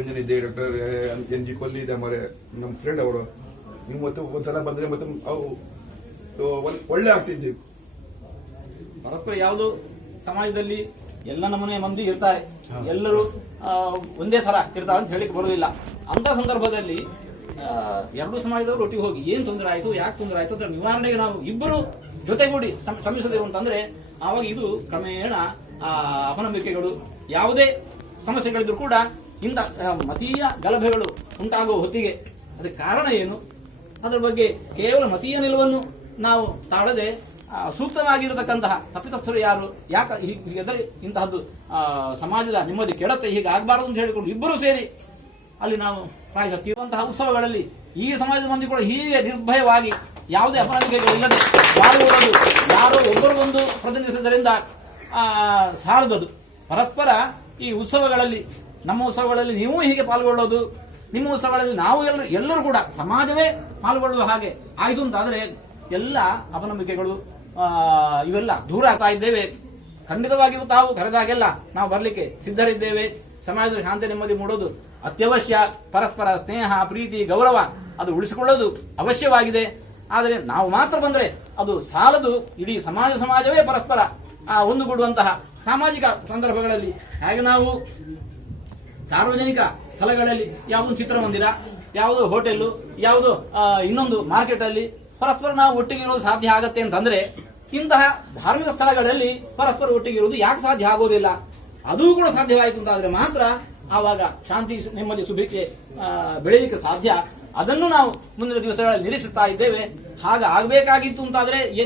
ಇದೆ doctor N G ಕೊಲ್ಲಿ ಇದೆ ನಮ್ಮ ಫ್ರೆಂಡ್ ಅವರು. ನೀವು ಮತ್ತೆ ಒಂದ್ಸಲ ಬಂದ್ರೆ ಮತ್ತೆ ಒಳ್ಳೆ ಆಗ್ತಿದ್ದೀವಿ. ಪರಸ್ಪರ ಯಾವುದು ಸಮಾಜದಲ್ಲಿ ಎಲ್ಲ ನಮೂನೆಯ ಮಂದಿ ಇರ್ತಾರೆ, ಎಲ್ಲರೂ ಒಂದೇ ತರ ಇರ್ತಾರೆ ಅಂತ ಹೇಳಿಕ್ಕೆ ಬರುವುದಿಲ್ಲ. ಅಂತ ಸಂದರ್ಭದಲ್ಲಿ ಎರಡು ಸಮಾಜದವರು ಒಟ್ಟಿಗೆ ಹೋಗಿ ಏನ್ ತೊಂದರೆ ಆಯ್ತು, ಯಾಕೆ ತೊಂದರೆ ಆಯ್ತು ಅಂತ ನಿವಾರಣೆಗೆ ನಾವು ಇಬ್ಬರು ಜೊತೆಗೂಡಿ ಶ್ರಮಿಸದಿರುವಂತಂದ್ರೆ ಆವಾಗ ಇದು ಕ್ರಮೇಣ ಅಪನಂಬಿಕೆಗಳು ಯಾವುದೇ ಸಮಸ್ಯೆಗಳಿದ್ರು ಕೂಡ ಇಂಥ ಮತೀಯ ಗಲಭೆಗಳು ಉಂಟಾಗುವ ಹೊತ್ತಿಗೆ ಅದಕ್ಕೆ ಕಾರಣ ಏನು, ಅದರ ಬಗ್ಗೆ ಕೇವಲ ಮತೀಯ ನಿಲುವನ್ನು ನಾವು ತಾಳದೆ ಸೂಕ್ತವಾಗಿರತಕ್ಕಂತಹ ತಪ್ಪಿತಸ್ಥರು ಯಾರು, ಯಾಕೆ ಇಂತಹದ್ದು ಸಮಾಜದ ನೆಮ್ಮದಿ ಕೆಡತ್ತೆ, ಹೀಗೆ ಆಗಬಾರದು ಅಂತ ಹೇಳಿಕೊಂಡು ಇಬ್ಬರು ಸೇರಿ ಅಲ್ಲಿ ನಾವು ಪ್ರಾಯಶಃ ತೀರುವಂತಹ ಉತ್ಸವಗಳಲ್ಲಿ ಈ ಸಮಾಜದ ಮಂದಿ ಕೂಡ ಹೀಗೆ ನಿರ್ಭಯವಾಗಿ ಯಾವುದೇ ಅಪನಂಬಿಕೆಗಳಿಲ್ಲದೆ ಬಾಳುವುದು ಯಾರೋ ಒಬ್ಬರು ಒಂದು ಪ್ರತಿನಿಧಿಸುವುದರಿಂದ ಸಾಲದದು. ಪರಸ್ಪರ ಈ ಉತ್ಸವಗಳಲ್ಲಿ, ನಮ್ಮ ಉತ್ಸವಗಳಲ್ಲಿ ನೀವು ಹೀಗೆ ಪಾಲ್ಗೊಳ್ಳೋದು, ನಿಮ್ಮ ಉತ್ಸವಗಳಲ್ಲಿ ನಾವು ಎಲ್ಲರೂ ಕೂಡ ಸಮಾಜವೇ ಪಾಲ್ಗೊಳ್ಳುವ ಹಾಗೆ ಆಯ್ತು ಅಂತಾದ್ರೆ ಎಲ್ಲ ಅಪನಂಬಿಕೆಗಳು ಇವೆಲ್ಲ ದೂರ ಆಗ್ತಾ ಇದ್ದೇವೆ. ಖಂಡಿತವಾಗಿಯೂ ತಾವು ಕರೆದಾಗೆಲ್ಲ ನಾವು ಬರಲಿಕ್ಕೆ ಸಿದ್ಧರಿದ್ದೇವೆ. ಸಮಾಜದ ಶಾಂತಿ ನೆಮ್ಮದಿ ಮೂಡೋದು ಅತ್ಯವಶ್ಯ. ಪರಸ್ಪರ ಸ್ನೇಹ, ಪ್ರೀತಿ, ಗೌರವ ಅದು ಉಳಿಸಿಕೊಳ್ಳೋದು ಅವಶ್ಯವಾಗಿದೆ. ಆದರೆ ನಾವು ಮಾತ್ರ ಬಂದ್ರೆ ಅದು ಸಾಲದು. ಇಡೀ ಸಮಾಜವೇ ಪರಸ್ಪರ ಒಂದುಗೂಡುವಂತಹ ಸಾಮಾಜಿಕ ಸಂದರ್ಭಗಳಲ್ಲಿ ಹಾಗೆ ನಾವು ಸಾರ್ವಜನಿಕ ಸ್ಥಳಗಳಲ್ಲಿ ಯಾವುದೋ ಚಿತ್ರಮಂದಿರ, ಯಾವುದೋ ಹೋಟೆಲ್, ಯಾವುದೋ ಇನ್ನೊಂದು ಮಾರ್ಕೆಟ್ ಅಲ್ಲಿ ಪರಸ್ಪರ ನಾವು ಒಟ್ಟಿಗಿರೋದು ಸಾಧ್ಯ ಆಗತ್ತೆ ಅಂತಂದ್ರೆ ಇಂತಹ ಧಾರ್ಮಿಕ ಸ್ಥಳಗಳಲ್ಲಿ ಪರಸ್ಪರ ಒಟ್ಟಿಗಿರುವುದು ಯಾಕೆ ಸಾಧ್ಯ ಆಗೋದಿಲ್ಲ? ಅದೂ ಕೂಡ ಸಾಧ್ಯವಾಯಿತು ಅಂತಾದ್ರೆ ಮಾತ್ರ ಆವಾಗ ಶಾಂತಿ ನೆಮ್ಮದಿ ಸುಭಿಕ್ಷೆ ಬೆಳೆಯಲಿಕ್ಕೆ ಸಾಧ್ಯ. ಅದನ್ನು ನಾವು ಮುಂದಿನ ದಿವಸಗಳಲ್ಲಿ ನಿರೀಕ್ಷಿಸ್ತಾ ಇದ್ದೇವೆ. ಹಾಗೆ ಆಗಬೇಕಾಗಿತ್ತು ಅಂತಾದ್ರೆ